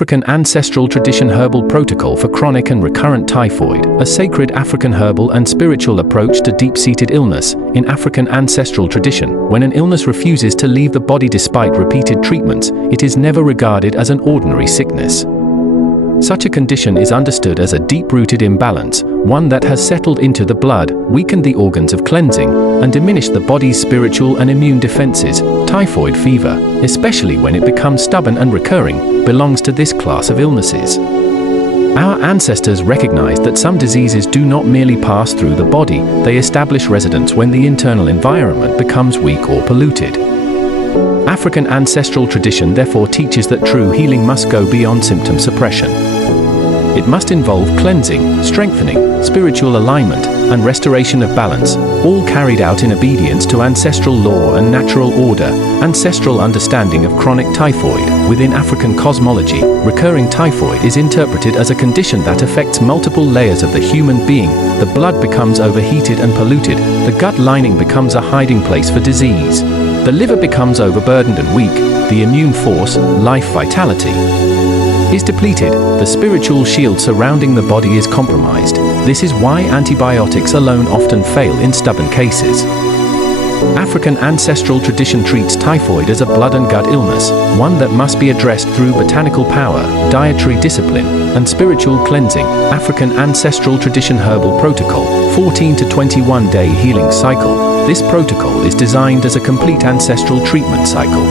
African Ancestral Tradition Herbal Protocol for Chronic and Recurrent Typhoid, a sacred African herbal and spiritual approach to deep-seated illness. In African ancestral tradition, when an illness refuses to leave the body despite repeated treatments, it is never regarded as an ordinary sickness. Such a condition is understood as a deep-rooted imbalance, one that has settled into the blood, weakened the organs of cleansing, and diminished the body's spiritual and immune defenses. Typhoid fever, especially when it becomes stubborn and recurring, belongs to this class of illnesses. Our ancestors recognized that some diseases do not merely pass through the body, they establish residence when the internal environment becomes weak or polluted. African ancestral tradition therefore teaches that true healing must go beyond symptom suppression. It must involve cleansing, strengthening, spiritual alignment, and restoration of balance, all carried out in obedience to ancestral law and natural order. Ancestral understanding of chronic typhoid. Within African cosmology, recurring typhoid is interpreted as a condition that affects multiple layers of the human being. The blood becomes overheated and polluted, the gut lining becomes a hiding place for disease. The liver becomes overburdened and weak, the immune force, life vitality, is depleted, the spiritual shield surrounding the body is compromised. This is why antibiotics alone often fail in stubborn cases. African ancestral tradition treats typhoid as a blood and gut illness, one that must be addressed through botanical power, dietary discipline, and spiritual cleansing. African ancestral tradition herbal protocol, 14 to 21 day healing cycle. This protocol is designed as a complete ancestral treatment cycle.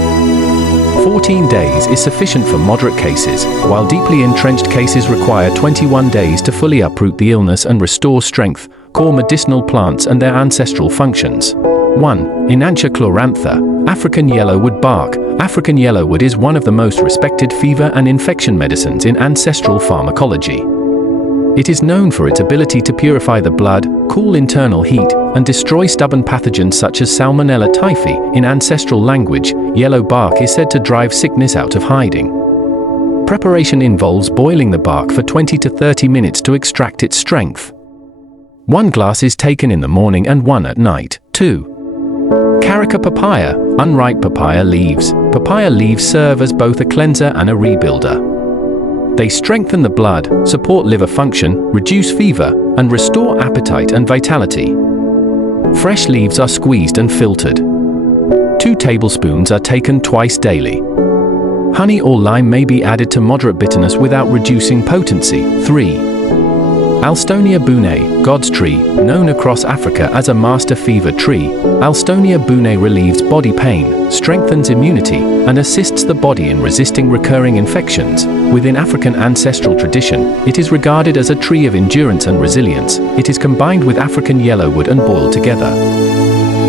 14 days is sufficient for moderate cases, while deeply entrenched cases require 21 days to fully uproot the illness and restore strength, core medicinal plants and their ancestral functions. 1. Enantia chlorantha, African yellowwood bark. African yellowwood is one of the most respected fever and infection medicines in ancestral pharmacology. It is known for its ability to purify the blood, cool internal heat, and destroy stubborn pathogens such as Salmonella typhi. In ancestral language, yellow bark is said to drive sickness out of hiding. Preparation involves boiling the bark for 20 to 30 minutes to extract its strength. 1 glass is taken in the morning and 1 at night. 2. Carica papaya, unripe papaya leaves. Papaya leaves serve as both a cleanser and a rebuilder. They strengthen the blood, support liver function, reduce fever, and restore appetite and vitality. Fresh leaves are squeezed and filtered. 2 tablespoons are taken twice daily. Honey or lime may be added to moderate bitterness without reducing potency. 3. Alstonia bunei, God's tree, known across Africa as a master fever tree. Alstonia bunei relieves body pain, strengthens immunity, and assists the body in resisting recurring infections. Within African ancestral tradition, it is regarded as a tree of endurance and resilience. It is combined with African yellowwood and boiled together.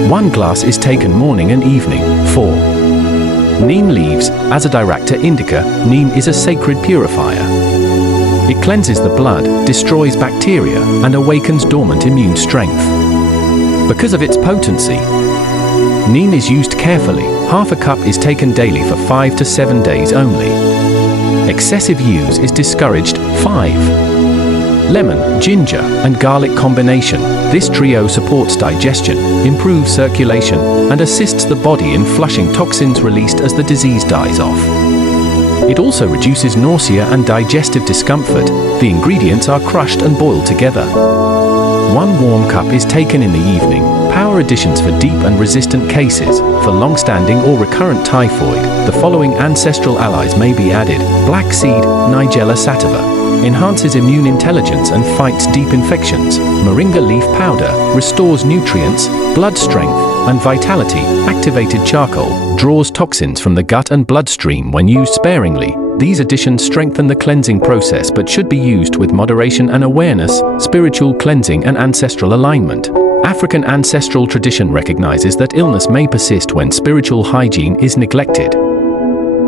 1 glass is taken morning and evening. 4. Neem leaves, Azadirachta indica. Neem is a sacred purifier. It cleanses the blood, destroys bacteria, and awakens dormant immune strength. Because of its potency, neem is used carefully. Half a cup is taken daily for 5 to 7 days only. Excessive use is discouraged. 5. Lemon, ginger, and garlic combination. This trio supports digestion, improves circulation, and assists the body in flushing toxins released as the disease dies off. It also reduces nausea and digestive discomfort. The ingredients are crushed and boiled together. 1 warm cup is taken in the evening. Power additions for deep and resistant cases. For long-standing or recurrent typhoid, the following ancestral allies may be added. Black seed, Nigella sativa, enhances immune intelligence and fights deep infections. Moringa leaf powder restores nutrients, blood strength, and vitality. Activated charcoal draws toxins from the gut and bloodstream when used sparingly. These additions strengthen the cleansing process but should be used with moderation and awareness. Spiritual cleansing and ancestral alignment. African ancestral tradition recognizes that illness may persist when spiritual hygiene is neglected.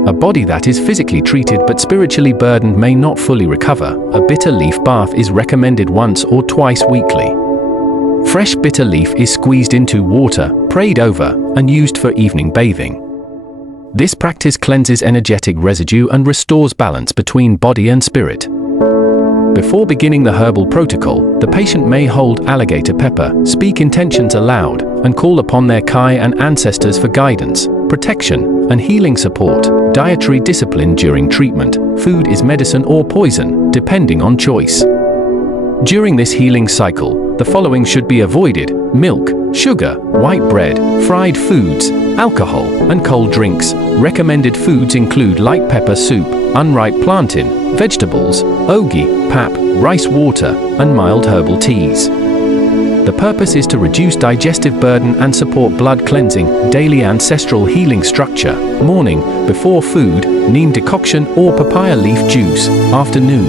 A body that is physically treated but spiritually burdened may not fully recover. A bitter leaf bath is recommended once or twice weekly. Fresh bitter leaf is squeezed into water, prayed over, and used for evening bathing. This practice cleanses energetic residue and restores balance between body and spirit. Before beginning the herbal protocol, the patient may hold alligator pepper, speak intentions aloud, and call upon their Kai and ancestors for guidance, protection, and healing support. Dietary discipline during treatment. Food is medicine or poison, depending on choice. During this healing cycle, the following should be avoided: milk, sugar, white bread, fried foods, alcohol, and cold drinks. Recommended foods include light pepper soup, unripe plantain, vegetables, ogi, pap, rice water, and mild herbal teas. The purpose is to reduce digestive burden and support blood cleansing. Daily ancestral healing structure: morning, before food, neem decoction or papaya leaf juice. Afternoon,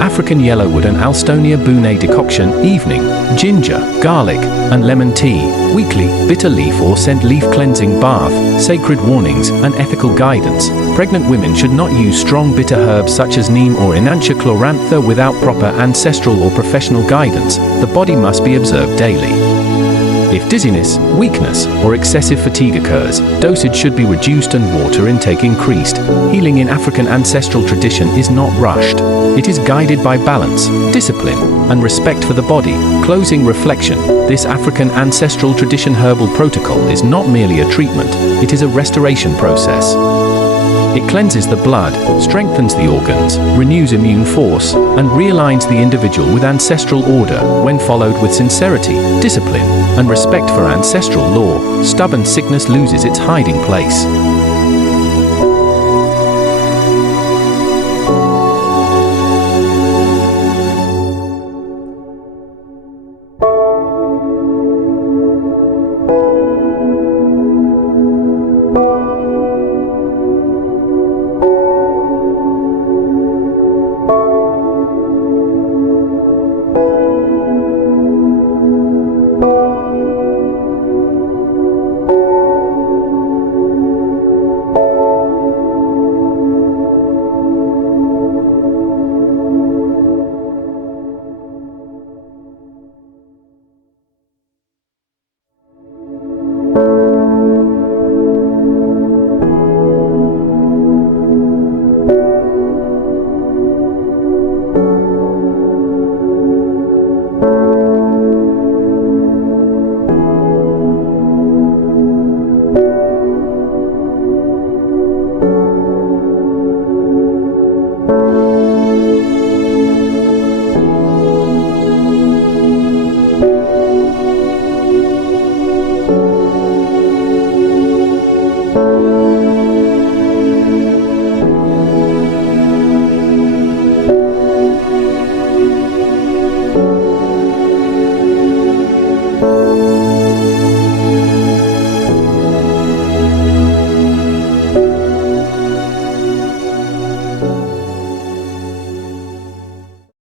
African yellowwood and Alstonia bune decoction. Evening, ginger, garlic, and lemon tea. Weekly, bitter leaf or scent leaf cleansing bath. Sacred warnings and ethical guidance. Pregnant women should not use strong bitter herbs such as neem or Enantia chlorantha without proper ancestral or professional guidance. The body must be observed daily. If dizziness, weakness, or excessive fatigue occurs, dosage should be reduced and water intake increased. Healing in African ancestral tradition is not rushed. It is guided by balance, discipline, and respect for the body. Closing reflection: this African ancestral tradition herbal protocol is not merely a treatment, it is a restoration process. It cleanses the blood, strengthens the organs, renews immune force, and realigns the individual with ancestral order. When followed with sincerity, discipline, and respect for ancestral law, stubborn sickness loses its hiding place.